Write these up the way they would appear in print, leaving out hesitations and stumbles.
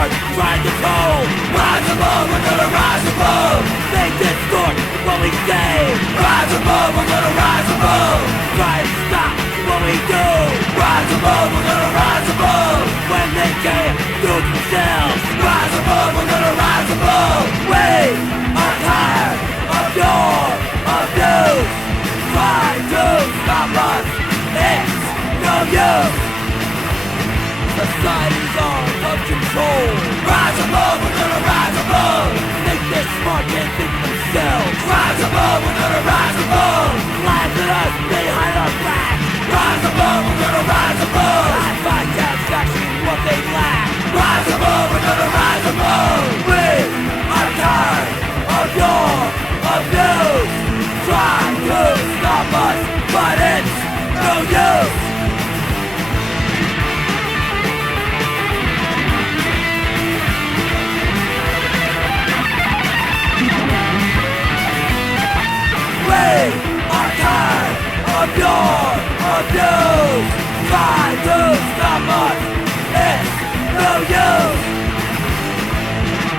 start, try to control. Rise above, we're gonna rise above. They distort what we say. Rise above, we're gonna rise above. Try to stop what we do. Rise above, we're gonna rise above. When they can't do it themselves. Rise above, we're gonna rise above. We are tired of your abuse. Try to stop us, it's no use. Society's out of control. Rise above, we're gonna rise above. Think they're smart, can't think themselves. Rise above, we're gonna rise above. Laugh at us behind our back. Rise above, we're gonna rise above. I find satisfaction in what they lack. Rise above, we're gonna rise above. We are tired of your abuse. Try to stop us, but it's no use. We are tired of your abuse. Try to stop us, it's no use.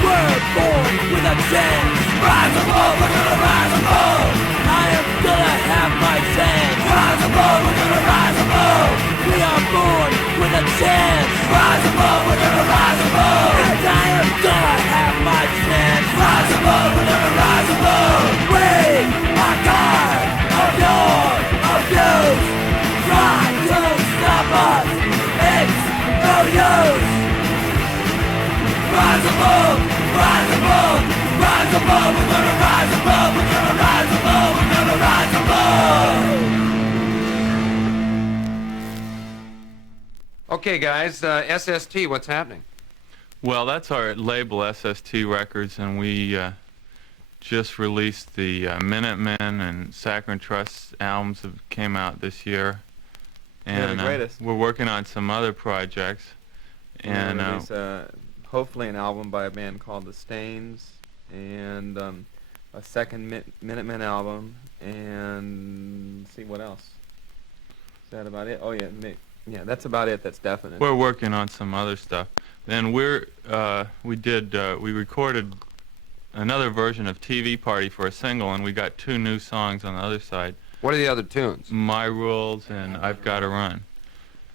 We're born with a chance. Rise above, we're gonna rise above. I am gonna have my chance. Rise above, we're gonna rise above. We are born with a chance. Rise above, we're gonna rise above. And I am gonna have my chance. Rise above, we're gonna rise above. We are tired of your abuse. Try to stop us, it's no use. Rise above, rise above, rise above, we're gonna rise above, we're gonna rise above, we're gonna rise above. Okay, guys, SST, what's happening? Well, that's our label, SST Records, and we just released the Minutemen and Saccharine Trust albums that came out this year. And the greatest. We're working on some other projects. And release, hopefully an album by a band called The Stains, and a second Minutemen album, and see what else. Is that about it? Oh yeah, yeah, that's about it. That's definite. we're working on some other stuff. Then we recorded another version of TV Party for a single, and we got 2 new songs on the other side. What are the other tunes? My Rules and I've Gotta Run.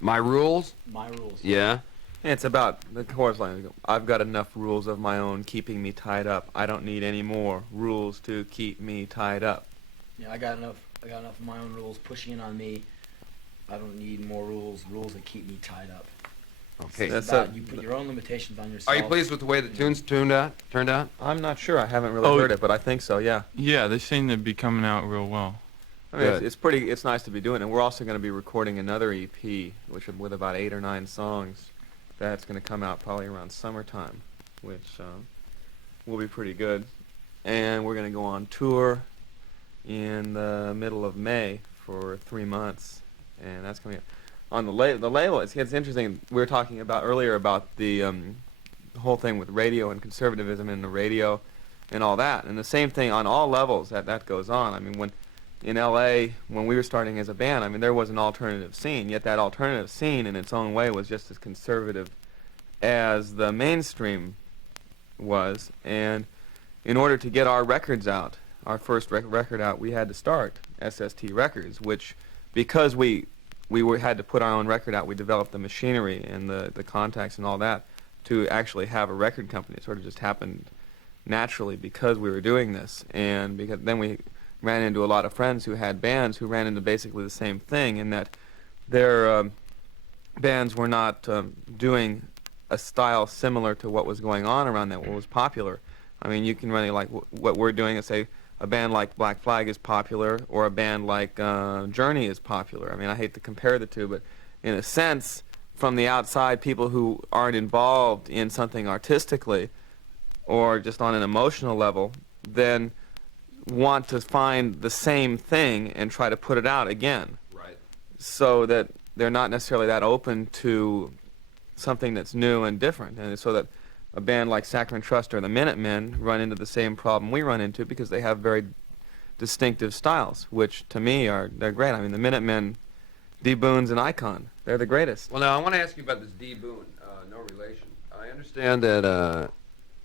My Rules? My Rules. Yeah. It's about the chorus line. I've got enough rules of my own keeping me tied up. I don't need any more rules to keep me tied up. Yeah, I got enough of my own rules pushing in on me. I don't need more rules that keep me tied up. Okay. It's about you put your own limitations on yourself. Are you pleased with the way the tunes turned out? I'm not sure. I haven't really heard it, but I think so. Yeah. Yeah, they seem to be coming out real well. I mean, it's nice to be doing it. We're also going to be recording another EP, which with about 8 or 9 songs. That's going to come out probably around summertime, which will be pretty good. And we're going to go on tour in the middle of May for 3 months, and that's coming up. On the label, it's interesting. We were talking about earlier about the whole thing with radio and conservatism in the radio and all that, and the same thing on all levels that goes on. I mean, when in L.A., when we were starting as a band, I mean, there was an alternative scene, yet that alternative scene in its own way was just as conservative as the mainstream was. And in order to get our records out, our first record out, we had to start SST Records, which, because we had to put our own record out, we developed the machinery and the contacts and all that to actually have a record company. It sort of just happened naturally because we were doing this, and because then we ran into a lot of friends who had bands who ran into basically the same thing, in that their bands were not doing a style similar to what was going on around that, what was popular. I mean, you can really, like what we're doing, and say a band like Black Flag is popular, or a band like Journey is popular. I mean, I hate to compare the two, but in a sense, from the outside, people who aren't involved in something artistically or just on an emotional level then want to find the same thing and try to put it out again. Right. So that they're not necessarily that open to something that's new and different. And so that a band like Saccharine Trust or the Minutemen run into the same problem we run into, because they have very distinctive styles, which to me they're great. I mean, the Minutemen, D. Boone's an icon. They're the greatest. Well, now I want to ask you about this D. Boone, no relation. I understand that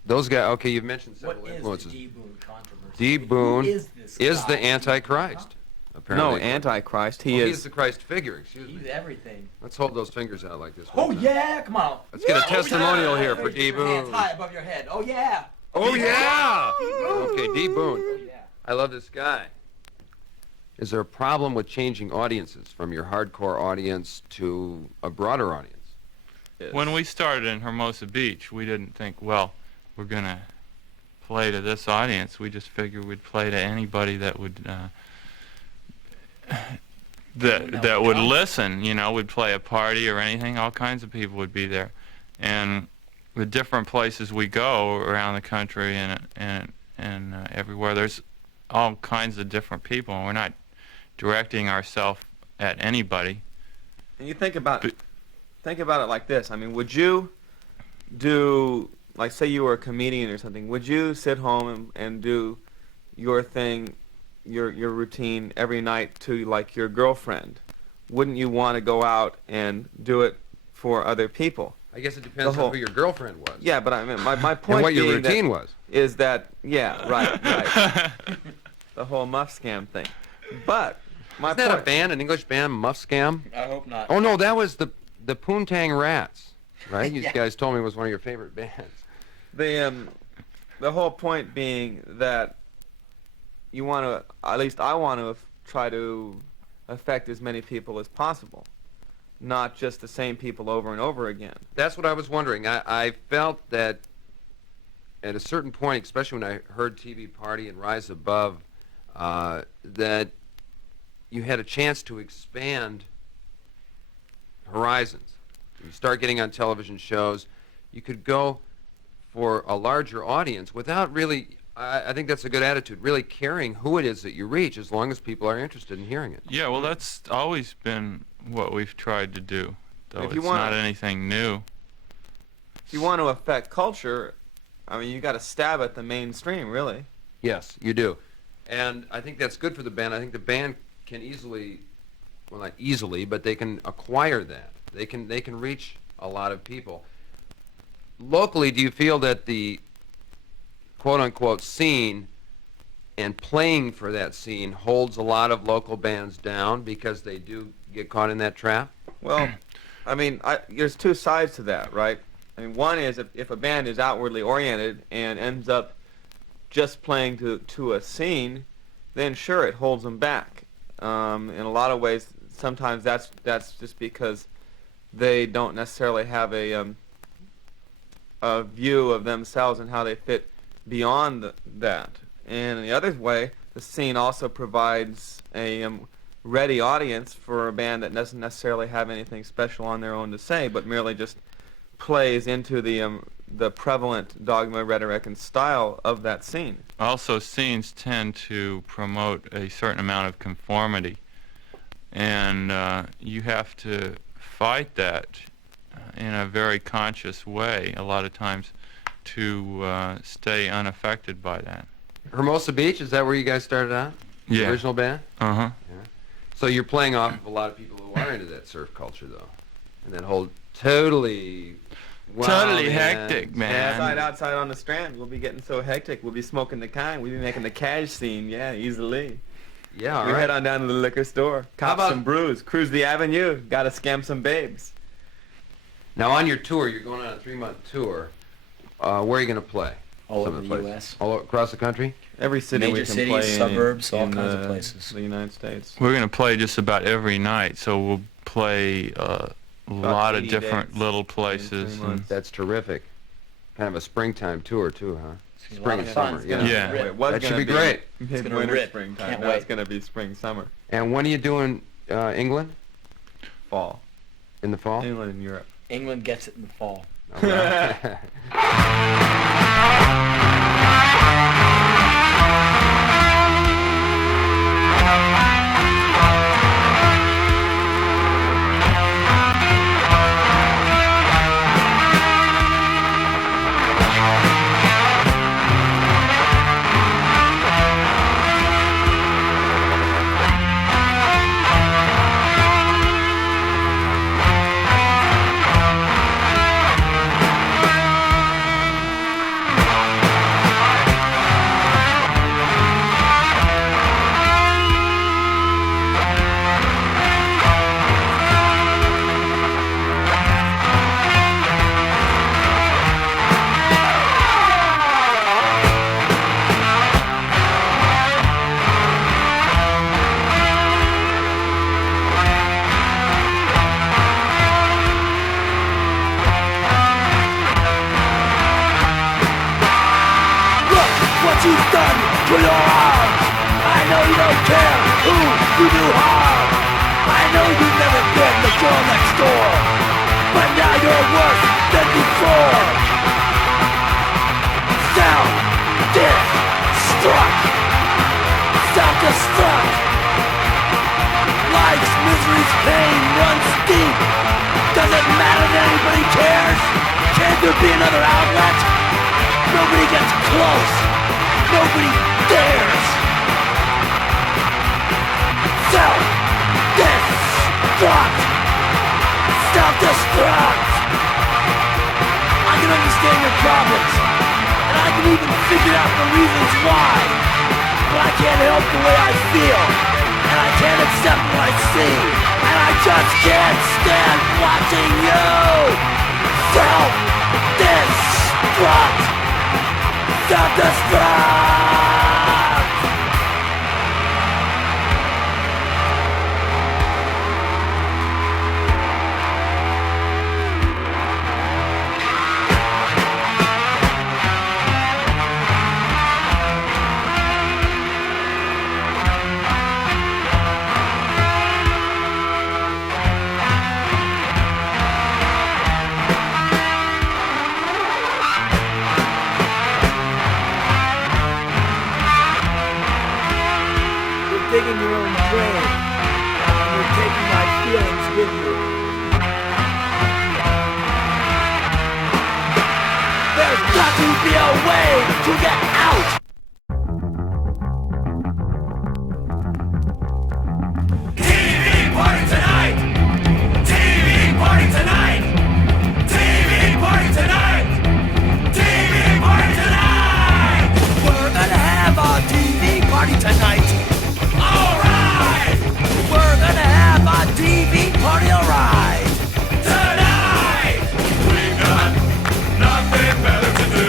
those guys. Okay, you've mentioned several What is the influences. D. Boone controversy? D. Boone Who is this is guy? the Antichrist. Apparently. No, Antichrist. He Well, is. He's the Christ figure. Excuse He's me. everything. Let's hold those fingers out like this. Oh one time. yeah, come on. Let's get a testimonial here for Raise D. your hands Boone. high above your head. Oh yeah. Oh yeah. Boone. Okay, D. Boone. Oh yeah. I love this guy. Is there a problem with changing audiences from your hardcore audience to a broader audience? When we started in Hermosa Beach, we didn't think, well, we're going to play to this audience. We just figured we'd play to anybody that would that would listen. You know, we'd play a party or anything. All kinds of people would be there, and the different places we go around the country and everywhere, there's all kinds of different people, and we're not directing ourselves at anybody. And you think about it like this. I mean, would you do, like, say you were a comedian or something, would you sit home and do your thing, your routine every night to, like, your girlfriend? Wouldn't you want to go out and do it for other people? I guess it depends on who your girlfriend was. Yeah, but I mean, my point And what your being routine was. is that, yeah, right. The whole muff scam thing. But my Isn't that a point, band, an English band, Muff Scam? I hope not. Oh no, that was the Poontang Rats, right? You Yeah. guys told me it was one of your favorite bands. the whole point being that you want to, at least I want to try to affect as many people as possible, not just the same people over and over again. That's what I was wondering. I felt that at a certain point, especially when I heard TV Party and Rise Above, that you had a chance to expand horizons. You start getting on television shows, you could go for a larger audience without really, I think that's a good attitude, really caring who it is that you reach as long as people are interested in hearing it. Yeah, well, that's always been what we've tried to do, though If you it's wanna- not anything new. If you want to affect culture, I mean, you got to stab at the mainstream, really. Yes, you do. And I think that's good for the band. I think the band can easily, well, not easily, but they can acquire that. They can reach a lot of people. Locally, do you feel that the quote-unquote scene and playing for that scene holds a lot of local bands down because they do get caught in that trap? Well, I mean, there's two sides to that, right? I mean, one is if a band is outwardly oriented and ends up just playing to a scene, then sure, it holds them back. In a lot of ways, sometimes that's just because they don't necessarily have a view of themselves and how they fit beyond that. And in the other way, the scene also provides a ready audience for a band that doesn't necessarily have anything special on their own to say, but merely just plays into the prevalent dogma, rhetoric, and style of that scene. Also, scenes tend to promote a certain amount of conformity, and you have to fight that in a very conscious way a lot of times to stay unaffected by that. Hermosa Beach, is that where you guys started out? Yeah. The original band? Uh-huh. So you're playing off of a lot of people who are into that surf culture, though, and that whole totally Totally hectic, man. Outside on the Strand, we'll be getting so hectic. We'll be smoking the kind. We'll be making the cash scene, yeah, easily. Yeah, all We right. head on down to the liquor store, cop about- some brews, cruise the avenue, gotta scam some babes. Now on your tour, you're going on a 3-month tour. Where are you going to play? All Some over of the places. U.S. All across the country? Every city Major we can cities, play suburbs, all in kinds of places. the United States. We're going to play just about every night, so we'll play a lot of 80 different dates little in 3 places. months. That's terrific. Kind of a springtime tour, too, huh? It's Spring a and lot of summer, fun. yeah. Yeah. It was That should gonna be great. gonna Mid-winter, rip. springtime. Can't Now wait. it's gonna be spring, summer, And when are you doing England? fall. In the fall? England and Europe. England gets it in the fall. All right. to your arms. I know you don't care who you do harm. I know you've never been the girl next door, but now you're worse than before. Self-destruct. Self-destruct. Life's misery's pain runs deep. Does it matter that anybody cares? Can't there be another outlet? Nobody gets close. Nobody dares. Self-destruct. Self-destruct. I can understand your problems, and I can even figure out the reasons why, but I can't help the way I feel, and I can't accept what I see, and I just can't stand watching you self-destruct. Self-destruct. Digging your own grave, and you're taking my feelings with you. There's got to be a way to get out! TV party tonight! TV party tonight! TV party tonight! TV party tonight! We're gonna have a TV party tonight! We're gonna have a TV party, alright! Tonight! We've got nothing better to do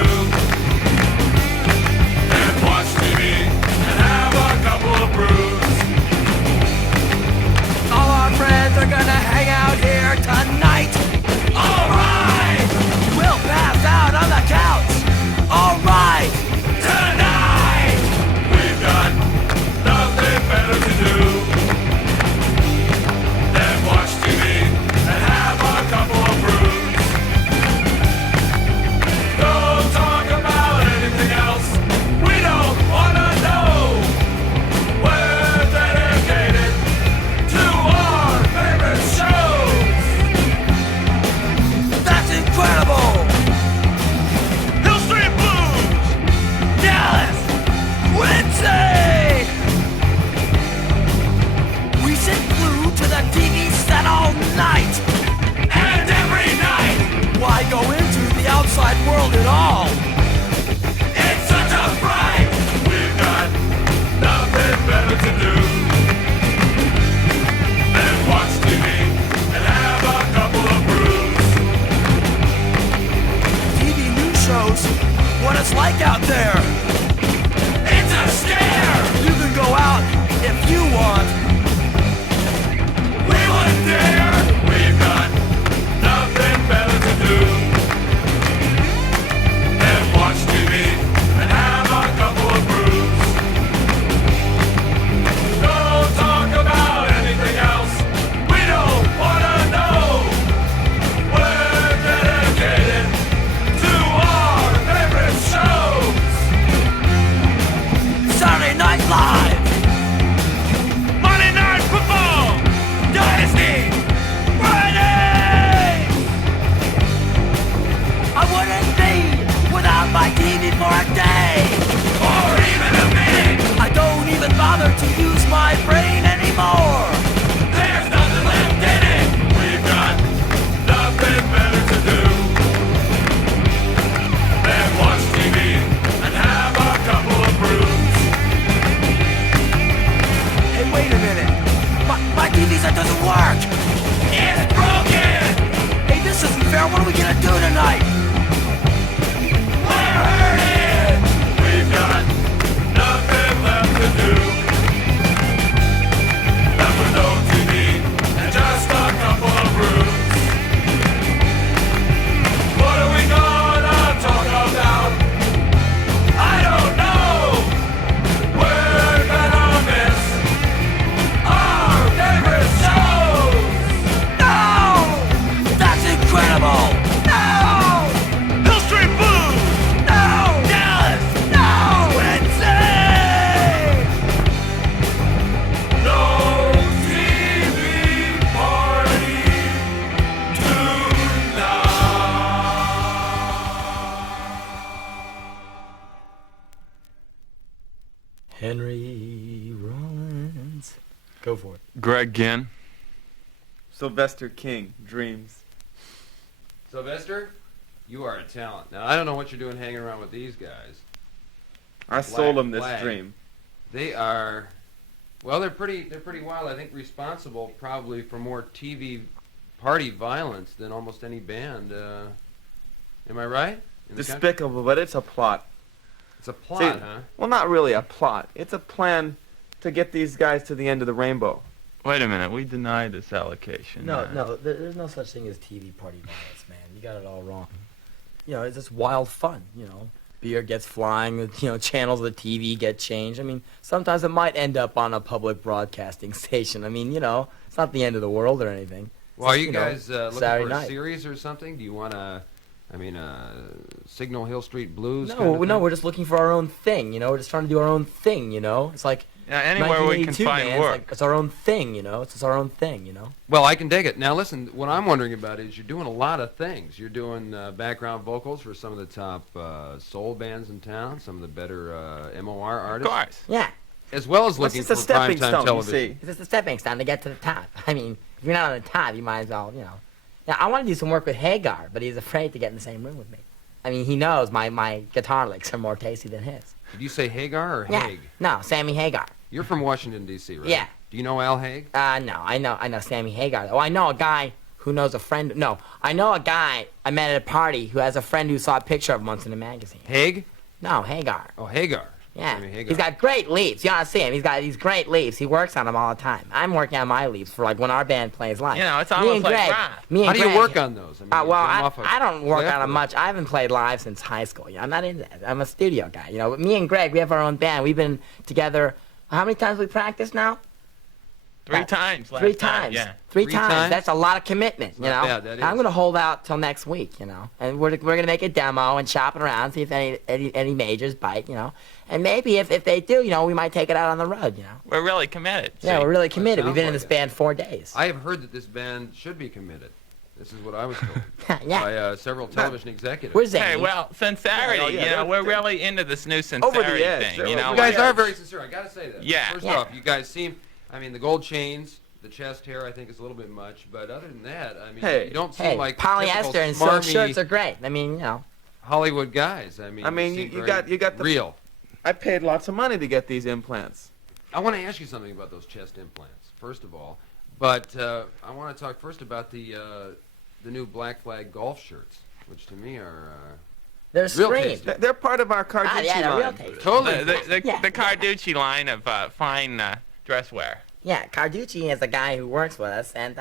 Greg Ginn. Sylvester King, Dreams. Sylvester, you are a talent. Now, I don't know what you're doing hanging around with these guys. I sold them this Flag. dream. They are, well, they're pretty wild. I think responsible probably for more TV party violence than almost any band. Am I right? In the country? Despicable, but it's a plot. It's a plot, See, huh? Well, not really a plot. It's a plan to get these guys to the end of the rainbow. Wait a minute, we denied this allocation. No, there's no such thing as TV party violence, man. You got it all wrong. You know, it's just wild fun, you know. Beer gets flying, you know, channels of the TV get changed. I mean, sometimes it might end up on a public broadcasting station. I mean, you know, it's not the end of the world or anything. Well, are you know, guys looking Saturday for a night. series or something? Do you want to, Signal Hill Street Blues? No, kind of no, thing? we're just looking for our own thing, you know. We're just trying to do our own thing, you know. It's like Yeah, anywhere we can 1982, find man. work. It's our own thing, you know. It's just our own thing, you know. Well, I can dig it. Now, listen, what I'm wondering about is you're doing a lot of things. You're doing background vocals for some of the top soul bands in town, some of the better MOR Of artists, course. Yeah, as well as Well, it's looking just for a stepping primetime stone, you television. see. it's just a stepping stone to get to the top. I mean, if you're not on the top, you might as well, you know. Yeah, I want to do some work with Hagar, but he's afraid to get in the same room with me. I mean, he knows my guitar licks are more tasty than his. Did you say Hagar or Yeah, Haig? no, Sammy Hagar. You're from Washington, D.C., right? Yeah. Do you know Al Haig? No, I know Sammy Hagar. Oh, I know a guy who knows a friend. No, I know a guy I met at a party who has a friend who saw a picture of him once in a magazine. Haig? No, Hagar. Oh, Hagar. Yeah, Sammy Hagar. he's got great leaves. You ought to see him. He's got these great leaves. He works on them all the time. I'm working on my leaves for like when our band plays live. You know, it's Me almost and like Greg, rock. me and How do you Greg- work on those? I mean, well, you get 'em off a I don't work cliff on them or- much. I haven't played live since high school. You know, I'm not into that. I'm a studio guy. You know, but me and Greg, we have our own band. We've been together. How many times we practiced now? Three times last Three time, times. yeah. Three Three times. times? That's a lot of commitment, you not know. bad, that I'm is. gonna hold out till next week, you know, and we're gonna make a demo and shop it around, see if any majors bite, you know, and maybe if they do, you know, we might take it out on the road, you know. We're really committed. Yeah, see. we're really committed. We've sounds been in like this it. band 4 days. I have heard that this band should be committed. This is what I was told Yeah. by several television executives. Where's Zany? Hey, well, sincerity, Yeah, oh, yeah, you know, they're- we're they're really into this new over the sincerity edge. thing, They're you know. You over guys the are edge. very sincere. I gotta say that. Yeah. First Yeah. off, you guys seem. I mean, the gold chains, the chest hair, I think is a little bit much. But other than that, I mean, Hey. you don't seem Hey, like polyester and silk smarmy shirts are great. I mean, you know. Hollywood guys. I mean, You seem got very the real. I paid lots of money to get these implants. I want to ask you something about those chest implants, first of all. But I want to talk first about the new Black Flag golf shirts, which to me are They're Real screens. tasty. They're part of our Carducci Ah, yeah, they're real line. tasty. totally. Yeah. The Carducci line of fine dress wear. Yeah, Carducci is the guy who works with us, and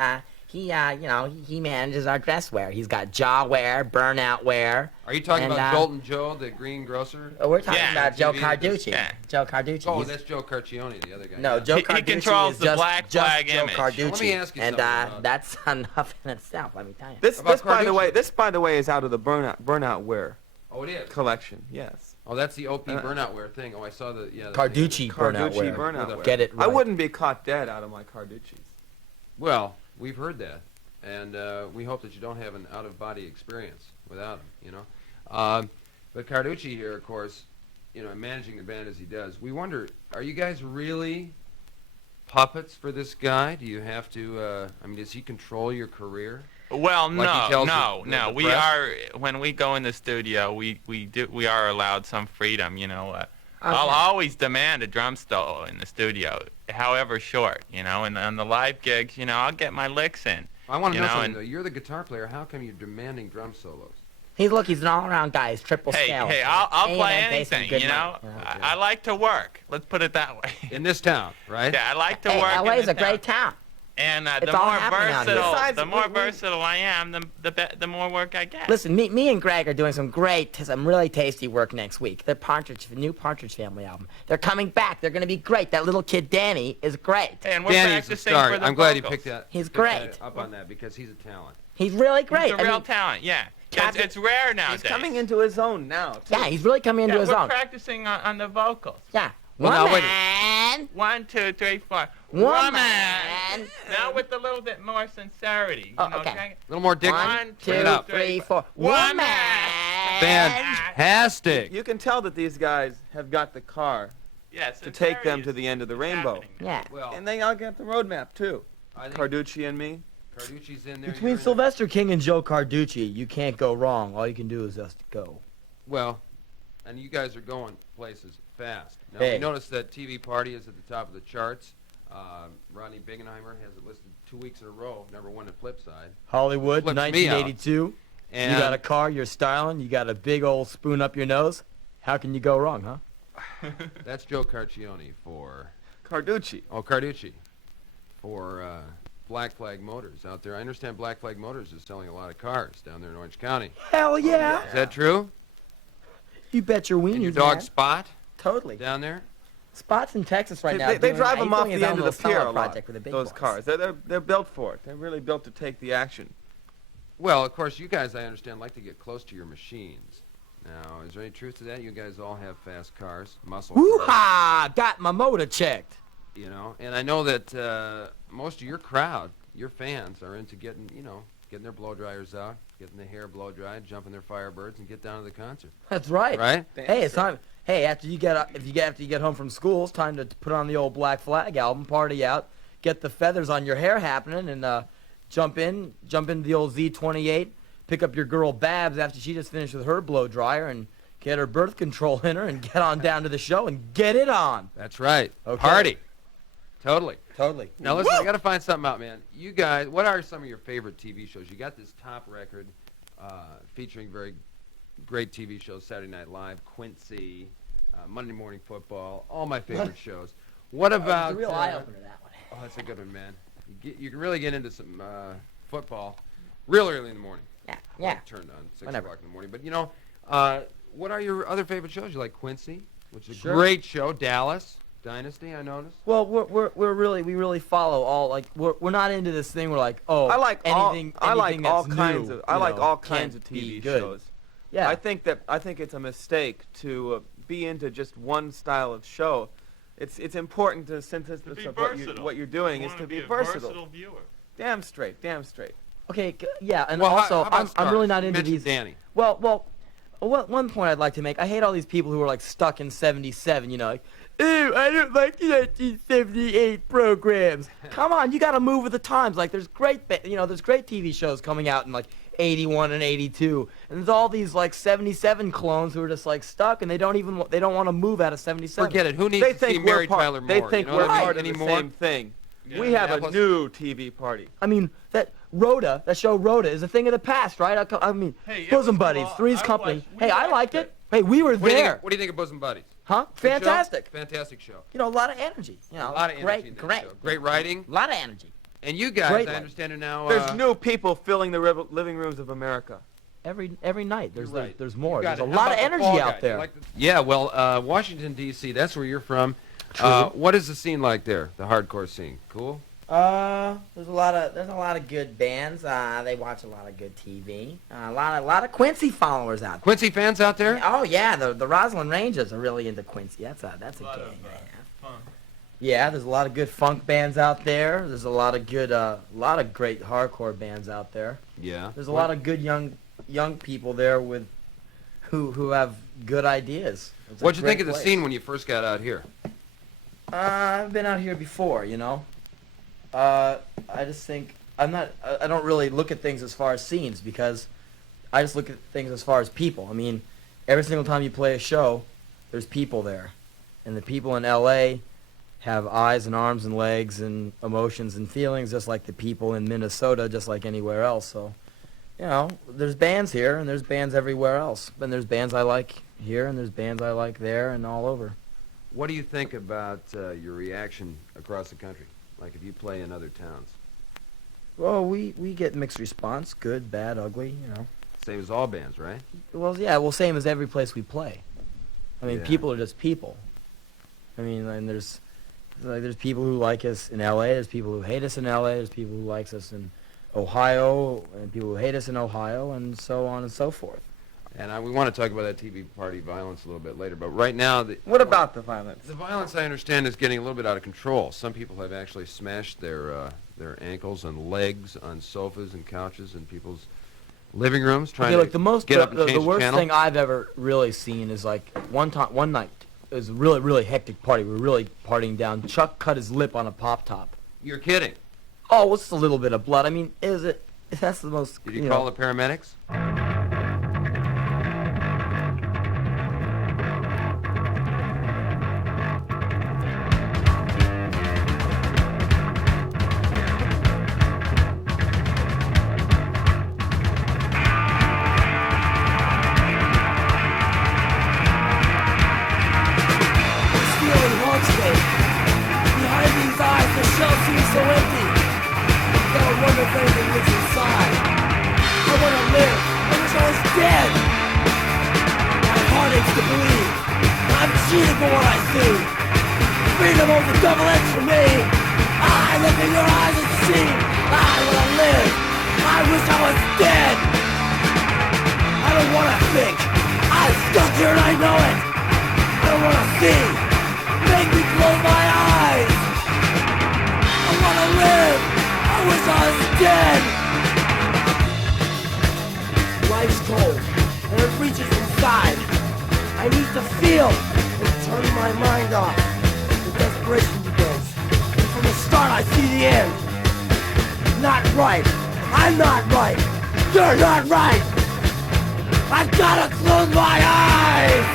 he, you know, he manages our dress wear. He's got jaw wear, burnout wear. Are you talking and, about Jolton Joe, the green grocer? We're talking Yeah, about Joe TV, Carducci. yeah. Joe Carducci. Oh, He's- that's Joe Carcione, the other guy. no, Yeah. Joe He Carducci controls is the just, Black just Flag Joe image. Carducci. Let me ask you and something about- that's enough in itself. Let me tell you. This, About this by the way, Carducci. this by the way is out of the burnout wear Oh, it is. collection. Yes. Oh, that's the OP burnout wear thing. Oh, I saw the the Carducci burnout Carducci wear. burnout With a- wear. Get it I right. wouldn't be caught dead out of my Carduccis. Well, we've heard that, and we hope that you don't have an out-of-body experience without him. You know, but Carducci here, of course, you know, managing the band as he does. We wonder, are you guys really puppets for this guy? Do you have to? I mean, does he control your career? Well, Like he tells no. the We press? are when we go in the studio, we are allowed some freedom. You know, I'll always demand a drum solo in the studio, however short. You know, and on the live gigs, you know, I'll get my licks in. I want to You know know, something and- though. You're the guitar player. How come you're demanding drum solos? He's an all-around guy. He's triple Hey, scale. I'll A play and bass and anything. good You know, money. I like to work. Let's put it that way. In this town, right? Yeah, I like to Hey, work. LA in is a this great town. And It's the all more happening out here. versatile, Besides, the more we- versatile I am, the more work I get. Listen, me and Greg are doing some really tasty work next week. The new Partridge Family album. They're coming back. They're going to be great. That little kid Danny is great. Hey, and we're Danny's the practicing star. for the I'm glad he vocals. picked that. He's picked great. that up on that because he's a talent. He's really great. He's a I real mean, talent. Yeah, Captain- it's rare nowadays. He's coming into his own now. Too. yeah, he's really coming into Yeah, his we're own. practicing on the vocals. Yeah. Well, now, wait Woman. 1, 2, 3, 4. Woman. Now with a little bit more sincerity. Oh, you know, okay. Jack? A little more dick. 1, Bring 2, it up. 3, 4. Woman. Fantastic. You can tell that these guys have got the car Yes, to take them to the end of the rainbow. Yeah. Well, And they all get the roadmap too. I think Carducci and me. Carducci's in there. Between you're in Sylvester King and Joe Carducci, you can't go wrong. All you can do is just go. there. Well, and you guys are going places fast. Now, Hey. we noticed that TV Party is at the top of the charts. Rodney Bingenheimer has it listed 2 weeks in a row, #1 at Flipside. Hollywood, Flips me out. 1982. And You got a car, you're styling, you got a big old spoon up your nose. How can you go wrong, huh? that's Joe Carcione for Carducci. Carducci for Black Flag Motors out there. I understand Black Flag Motors is selling a lot of cars down there in Orange County. Hell yeah. Is that true? You bet your weenies, And your dog man. Spot Totally. down there? Spot's in Texas right now. They drive them off doing the his end own of the little pier summer a lot. project with the big Those boys. cars. They're built for it. They're really built to take the action. Well, of course, you guys, I understand, like to get close to your machines. Now, is there any truth to that? You guys all have fast cars, muscle cars, Woo-ha! Got my motor checked. you know. And I know that most of your crowd, your fans, are into getting their blow dryers out, getting the hair blow dried, jumping their Firebirds, and get down to the concert. That's right. Right? Hey, it's time. Hey, after you get home from school, it's time to put on the old Black Flag album, party out, get the feathers on your hair happening, and jump into the old Z28, pick up your girl Babs after she just finished with her blow dryer, and get her birth control in her, and get on down to the show and get it on. That's right. Okay. Party. Totally. Totally. Now listen, I got to find something out, man. You guys, what are some of your favorite TV shows? You got this top record featuring very great TV shows: Saturday Night Live, Quincy, Monday Morning Football, all my favorite shows. What about? It's a real eye opener, that one. Oh, that's a good one, man. You can really get into some football real early in the morning. Yeah. Turned on 6 Whenever. o'clock in the morning. But what are your other favorite shows? You like Quincy, which is a Sure. great show. Dallas Dynasty, I noticed. Well, we really follow all, like, we're not into this thing where, like, oh, I like anything all that's kinds new, of I like all kinds can't of be TV good. shows. Yeah. I think it's a mistake to be into just one style of show. It's important to synthesize what you're doing is to be versatile. Viewer. Damn straight. Okay, yeah, and Well, also how about I'm stars? really not You into mentioned these. Danny. Well, one point I'd like to make. I hate all these people who are like stuck in '77. You know, like, ew, I don't like the 1978 programs. Come on, you got to move with the times. Like, there's great TV shows coming out in like '81 and '82, and there's all these like '77 clones who are just like stuck, and they don't want to move out of '77. Forget it. Who needs They to see think Mary we're part. Tyler Moore? They think you know we're what I mean? part of the Anymore? same thing. Yeah. We have Yeah, a new TV party. I mean, that show Rhoda is a thing of the past, right? I mean, Hey, it Bosom was Buddies, cool. Three's I Company. watched- we Hey, I watched liked it. it. Hey, we were What do you there. think? What do you think of Bosom Buddies? Huh? Good show? Fantastic. Fantastic show. You know, a lot of energy. You know, A lot of energy in that great, show. Great writing. A lot of energy. And you guys, Great I life. understand, are now. There's new people filling the living rooms of America. Every night. There's You're right. there's more. You got There's a it. How lot of about the energy Fall Guy? out Do you there. like the- Yeah, well, Washington D.C. That's where you're from. True. What is the scene like there? The hardcore scene. Cool. There's a lot of good bands. They watch a lot of good TV. A lot of Quincy followers out there. Quincy fans out there? Oh yeah, the Roslyn Rangers are really into Quincy. That's a gang. Fun. Yeah, there's a lot of good funk bands out there. There's a lot of great hardcore bands out there. Yeah. There's a lot of good young people there who have good ideas. It's a What'd you think great of the place. scene when you first got out here? I've been out here before, you know. I just think I don't really look at things as far as scenes because I just look at things as far as people. I mean, every single time you play a show, there's people there. And the people in LA have eyes and arms and legs and emotions and feelings just like the people in Minnesota, just like anywhere else. So, you know, there's bands here and there's bands everywhere else. And there's bands I like here and there's bands I like there and all over. What do you think about your reaction across the country? Like if you play in other towns? Well, we get mixed response, good, bad, ugly, you know. Same as all bands, right? Well, yeah, well, same as every place we play. I mean, Yeah. people are just people. I mean, and there's people who like us in LA, there's people who hate us in LA, there's people who like us in Ohio, and people who hate us in Ohio, and so on and so forth. And we want to talk about that TV party violence a little bit later. But right now, What about the violence? the violence, I understand, is getting a little bit out of control. Some people have actually smashed their ankles and legs on sofas and couches in people's living rooms, trying Okay, look, to the get up and change the worst channel. thing I've ever really seen is like one night. It was a really, really hectic party. We were really partying down. Chuck cut his lip on a pop top. You're kidding. oh, what's a little bit of blood? I mean, is it? That's the most. Did you call the paramedics? This feeling haunts me. Behind these eyes, the shell seems so empty. That I wonder if anything lives inside. I want to live. I wish I was dead. My heart aches to believe. I'm cheating for what I see. Freedom holds a double edge for me. I look in your eyes and see. I want to live. I wish I was dead. I don't want to think. I'm stuck here and I know it. I don't want to see. Make me close my eyes. I want to live. I wish I was dead. Life's cold, and it reaches inside. I need to feel and turn my mind off. The desperation begins. And from the start, I see the end. Not right. I'm not right. You're not right. I've got to close my eyes.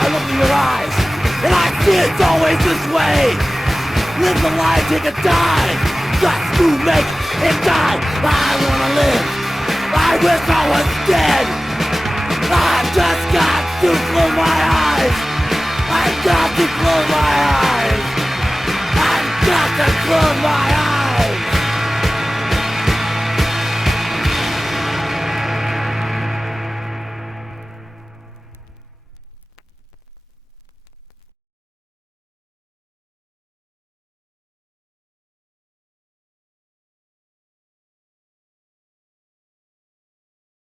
I look in your eyes, and I see it's always this way. Live the life, take a dive. Got to make it die. I wanna live. I wish I was dead. I've just got to close my eyes. I've got to close my eyes. I've got to close my eyes.